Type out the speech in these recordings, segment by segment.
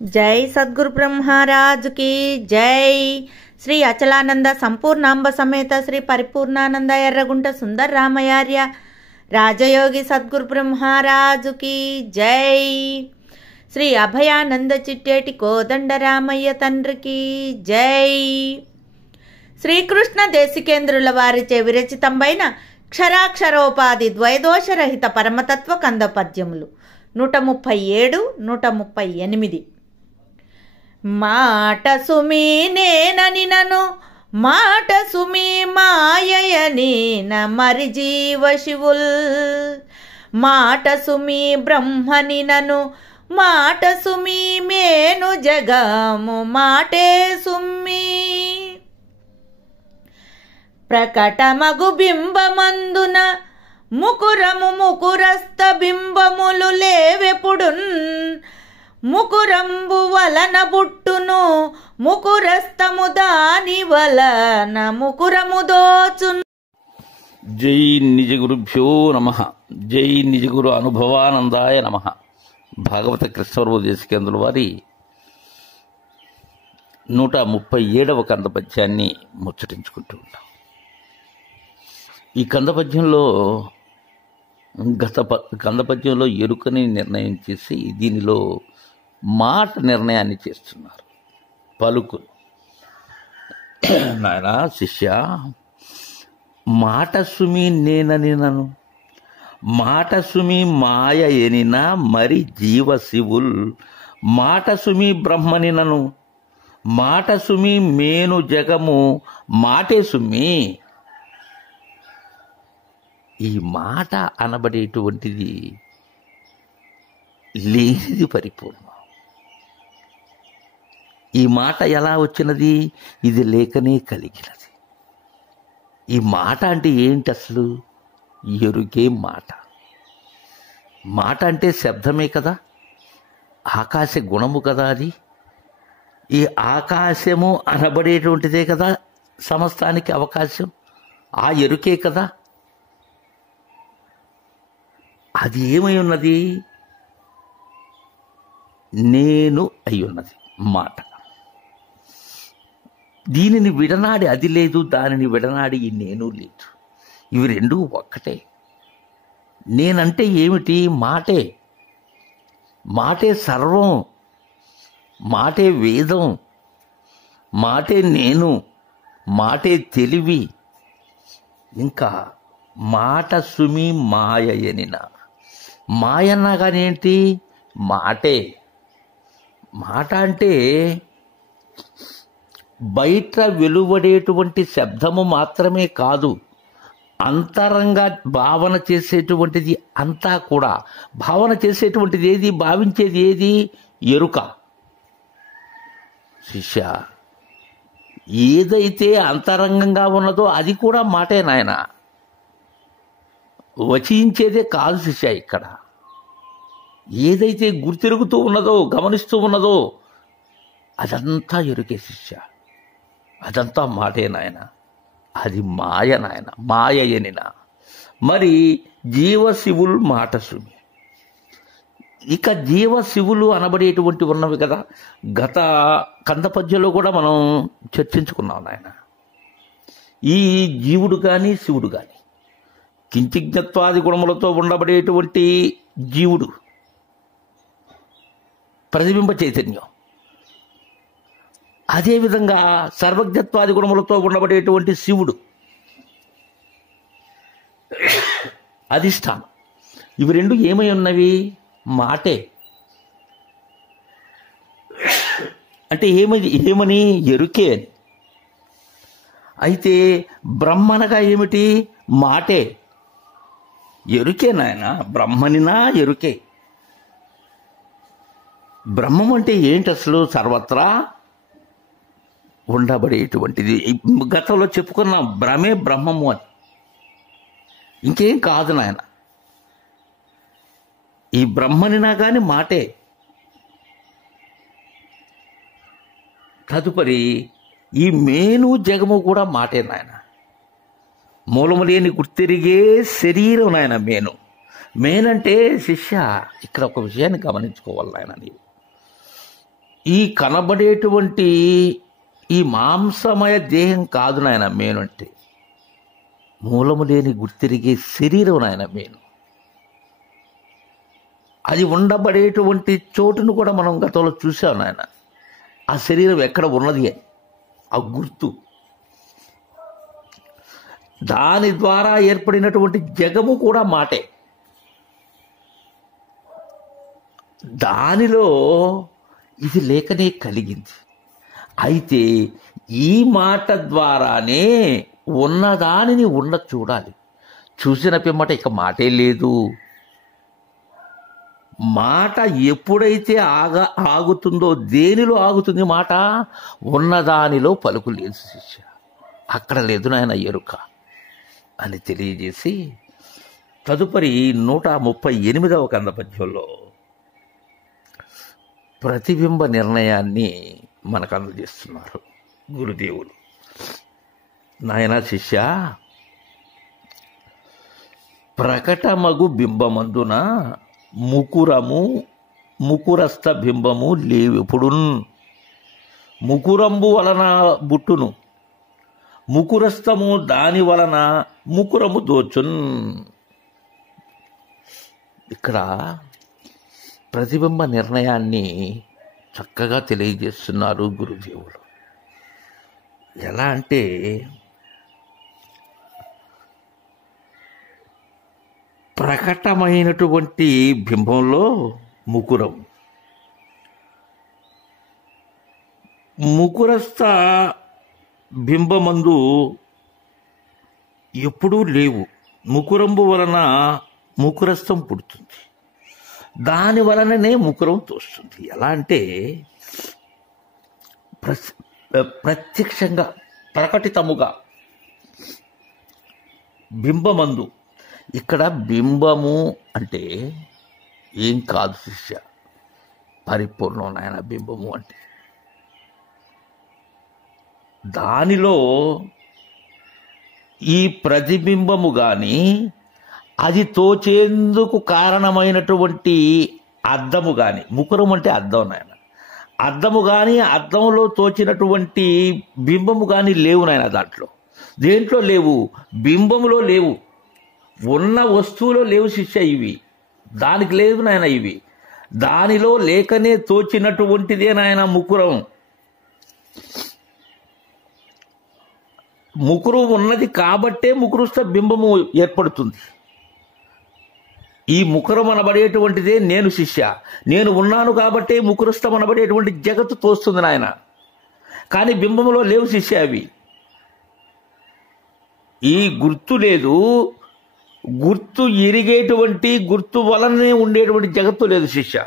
జై సద్గురు బ్రహ్మరాజుకి జై. శ్రీ అచలానంద సంపూర్ణాంబ సమేత శ్రీ పరిపూర్ణానంద ఎర్రగుంట సుందర రామయార్య రాజయోగి సద్గురు బ్రహ్మరాజుకి జై. శ్రీ అభయానంద చిట్టేటి కోదండ రామయ్య తండ్రికి జై. శ్రీకృష్ణ దేశికేంద్రుల వారిచే విరచితంబైన క్షరాక్షరోపాధి ద్వైదోషరహిత పరమతత్వ కంద పద్యములు 137, 138. మాట సుమి నేనని నను మాట సుమి మాయయని మరి జీవ శివుల్ మాట సుమి బ్రహ్మని నను మాట సుమి మేను జగము మాటే సుమ్మి ప్రకటమగు బింబమందున ముకురము ముకురస్థ బింబములు లేవెపుడున్ ముకురంబు వలన బుట్టును ముకురస్థము దాని వలన ముకురము దోచున్. జై నిజ గురుభ్యో నమ. జై నిజ గురు అనుభవానందాయ నమ. భాగవత కృష్ణప్రభు దేశికేంద్రుల వారి 137వ కందపద్యాన్ని ముచ్చటించుకుంటూ ఉంటాం. ఈ కందపద్యంలో కందపద్యంలో ఎరుకని నిర్ణయం చేసి దీనిలో మాట నిర్ణయాన్ని చేస్తున్నారు. పలుకు నాయనా శిష్య, మాట సుమి నేనని నను మాట సుమి మాయ ఎనినా మరి జీవ శివుల్ మాట సుమి బ్రహ్మని నను మాట సుమి మేను జగము మాటే సుమి. ఈ మాట అనబడేటువంటిది లేనిది పరిపూర్ణం. ఈ మాట ఎలా వచ్చినది? ఇది లేకనే కలిగినది. ఈ మాట అంటే ఏంటి అసలు? ఎరుకే మాట. మాట అంటే శబ్దమే కదా, ఆకాశ గుణము కదా అది. ఈ ఆకాశము అనబడేటువంటిదే కదా సమస్తానికి అవకాశం. ఆ ఎరుకే కదా. అది ఏమై ఉన్నది? నేను అయి ఉన్నది మాట. దీనిని విడనాడి అది లేదు, దానిని విడనాడి ఈ నేను లేదు. ఇవి రెండూ ఒక్కటే. నేనంటే ఏమిటి? మాటే. మాటే సర్వం, మాటే వేదం, మాటే నేను, మాటే తెలివి. ఇంకా మాట సుమి మాయయనిన మాయన్నా కానీ ఏంటి? మాటే. మాట అంటే బయట వెలువడేటువంటి శబ్దము మాత్రమే కాదు, అంతరంగా భావన చేసేటువంటిది అంతా కూడా. భావన చేసేటువంటిది ఏది? భావించేది ఏది? ఎరుక. శిష్య, ఏదైతే అంతరంగంగా ఉన్నదో అది కూడా మాటే నాయన. వచించేదే కాదు శిష్య. ఇక్కడ ఏదైతే గుర్తిరుగుతూ ఉన్నదో, గమనిస్తూ ఉన్నదో అదంతా ఎరుకే శిష్య. అదంతా మాటే నాయన. అది మాయ నాయన, మాయ ఎనిన మరి జీవశివులు మాట సుమి. ఇక జీవశివులు అనబడేటువంటి ఉన్నవి కదా, గత కందపద్యంలో కూడా మనం చర్చించుకున్నాం నాయన. ఈ జీవుడు కానీ శివుడు కానీ కించిజ్ఞత్వాది గుణములతో ఉండబడేటువంటి జీవుడు ప్రతిబింబ చైతన్యం. అదేవిధంగా సర్వజ్ఞత్వాది గుణములతో ఉండబడేటువంటి శివుడు అధిష్టానం. ఇవి రెండు ఏమై ఉన్నవి? మాటే. అంటే ఏమని? ఎరుకే అని. అయితే బ్రహ్మనగా ఏమిటి? మాటే. ఎరుకే నాయన. బ్రహ్మనినా ఎరుకే. బ్రహ్మం అంటే ఏంటి అసలు? సర్వత్రా ఉండబడేటువంటిది. గతంలో చెప్పుకున్నాం, భ్రమే బ్రహ్మము అని. ఇంకేం కాదు నాయన. ఈ బ్రహ్మనినా కానీ మాటే. తదుపరి ఈ మేను జగము కూడా మాటే నాయన. మూలము లేని గుర్తిరిగే శరీరం నాయన మేను. మేనంటే శిష్య, ఇక్కడ ఒక విషయాన్ని గమనించుకోవాలి నాయన. నీవు ఈ కనబడేటువంటి ఈ మాంసమయ దేహం కాదు నాయన మేను అంటే, మూలము లేని గుర్తిరిగే శరీరం నాయన మేను. అది ఉండబడేటువంటి చోటును కూడా మనం గతంలో చూసాం నాయన. ఆ శరీరం ఎక్కడ ఉన్నది అని ఆ గుర్తు, దాని ద్వారా ఏర్పడినటువంటి జగము కూడా మాటే. దానిలో ఇది లేకనే కలిగింది. అయితే ఈ మాట ద్వారానే ఉన్నదానిని ఉన్న చూడాలి. చూసిన పిమ్మట ఇక మాటే లేదు. మాట ఎప్పుడైతే ఆగుతుందో, దేనిలో ఆగుతుంది మాట? ఉన్నదానిలో పలుకు లేదు శిష్య, అక్కడ లేదు నాయన ఎరుక అని తెలియజేసి తదుపరి 138వ కంద పద్యంలో ప్రతిబింబ నిర్ణయాన్ని మనకు అందజేస్తున్నారు గురుదేవులు. నాయన శిష్య, ప్రకటమగు బింబమందున ముకురస్థ బింబము లేవెప్పుడు. ముకురంబు వలన బుట్టును, ముకురస్థము దాని వలన ముకురము దోచున్. ఇక్కడ ప్రతిబింబ నిర్ణయాన్ని చక్కగా తెలియజేస్తున్నారు గురుదేవులు. ఎలా అంటే, ప్రకటమైనటువంటి బింబంలో ముకురం, ముకురస్థ బింబమందు ఎప్పుడూ లేవు. ముకురంబు వలన ముకురస్థం పుడుతుంది, దాని వలననే ముకురం తోస్తుంది. ఎలా అంటే, ప్రత్యక్షంగా ప్రకటితముగా బింబమందు. ఇక్కడ బింబము అంటే ఏం కాదు శిష్య, పరిపూర్ణం నాయన బింబము అంటే. దానిలో ఈ ప్రతిబింబము కానీ, అది తోచేందుకు కారణమైనటువంటి అద్దము కానీ, ముకురం అంటే అద్దం నాయన, అద్దము కానీ, అద్దంలో తోచినటువంటి బింబము కానీ లేవు నాయన. దాంట్లో దేంట్లో లేవు? బింబములో లేవు, ఉన్న వస్తువులో లేవు శిష్య. ఇవి దానికి లేదు నాయన. ఇవి దానిలో లేకనే తోచినటువంటిదే నాయన ముకురం. ముకురు ఉన్నది కాబట్టే ముకురుస్థ బింబము ఏర్పడుతుంది. ఈ ముకురం అనబడేటువంటిదే నేను శిష్య. నేను ఉన్నాను కాబట్టే ముకురుస్థం అనబడేటువంటి జగత్తు తోస్తుంది నాయన. కానీ బింబములో లేవు శిష్య అవి. ఈ గుర్తు లేదు, గుర్తు ఎరిగేటువంటి గుర్తు వలనే ఉండేటువంటి జగత్తు లేదు శిష్య.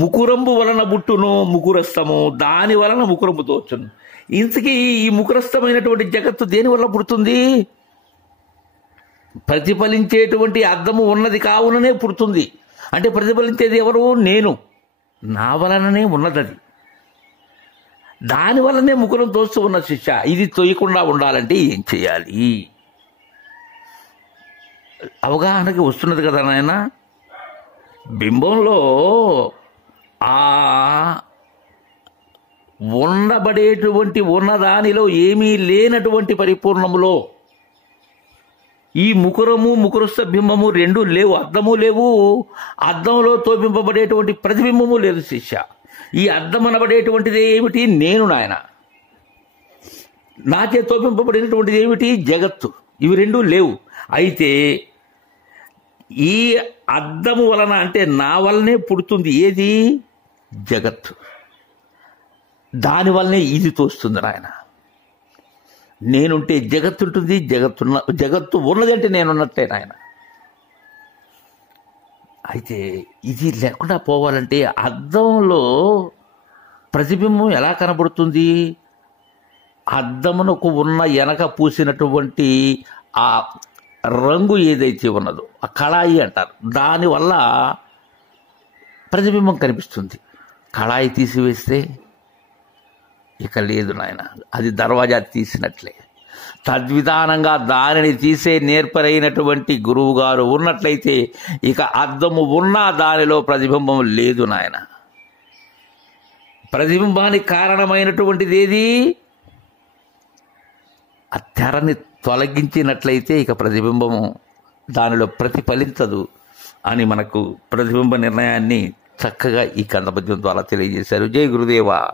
ముకురంబు వలన బుట్టును ముకురస్థము, దాని వలన ముకురంబు తోచును. ఇంతకీ ఈ ముకురస్థమైనటువంటి జగత్తు దేని వల్ల పుడుతుంది? ప్రతిఫలించేటువంటి అర్థము ఉన్నది కావుననే పుడుతుంది. అంటే ప్రతిఫలించేది ఎవరు? నేను. నా వలననే ఉన్నది. దాని వల్లనే ముకురం తోస్తూ ఉన్న శిష్య. ఇది తోయకుండా ఉండాలంటే ఏం చేయాలి? అవగాహనకి వస్తున్నది కదా నాయన. బింబంలో ఆ ఉండబడేటువంటి ఉన్నదానిలో ఏమీ లేనటువంటి పరిపూర్ణములో ఈ ముకురము ముకురస్థ బింబము రెండు లేవు. అద్దము లేవు, అద్దంలో తోపింపబడేటువంటి ప్రతిబింబము లేదు శిష్య. ఈ అద్దం అనబడేటువంటిది ఏమిటి? నేను నాయన. నాచే తోపింపబడినటువంటిది ఏమిటి? జగత్తు. ఇవి రెండు లేవు. అయితే ఈ అద్దము వలన, అంటే నా వలనే పుడుతుంది ఏది? జగత్తు. దానివల్లనే ఇది తోస్తుంది నాయన. నేనుంటే జగత్తు ఉంటుంది, జగత్తు ఉన్నది అంటే నేనున్నట్టే నాయన. అయితే ఇది లేకుండా పోవాలంటే అద్దంలో ప్రతిబింబం ఎలా కనబడుతుంది? అద్దమునకు ఉన్న వెనక పూసినటువంటి ఆ రంగు ఏదైతే ఉన్నదో, ఆ కళాయి అంటారు, దానివల్ల ప్రతిబింబం కనిపిస్తుంది. కళాయి తీసివేస్తే ఇక లేదు నాయన, అది దర్వాజా తీసినట్లే. తద్విధానంగా దానిని తీసే నేర్పరైనటువంటి గురువు గారు ఉన్నట్లయితే ఇక అద్దము ఉన్నా దానిలో ప్రతిబింబం లేదు నాయన. ప్రతిబింబానికి కారణమైనటువంటిది ఏది? ఆ తెరని తొలగించినట్లయితే ఇక ప్రతిబింబము దానిలో ప్రతిఫలించదు అని మనకు ప్రతిబింబ నిర్ణయాన్ని చక్కగా ఈ కందపద్యం ద్వారా తెలియజేశారు. జై గురుదేవా.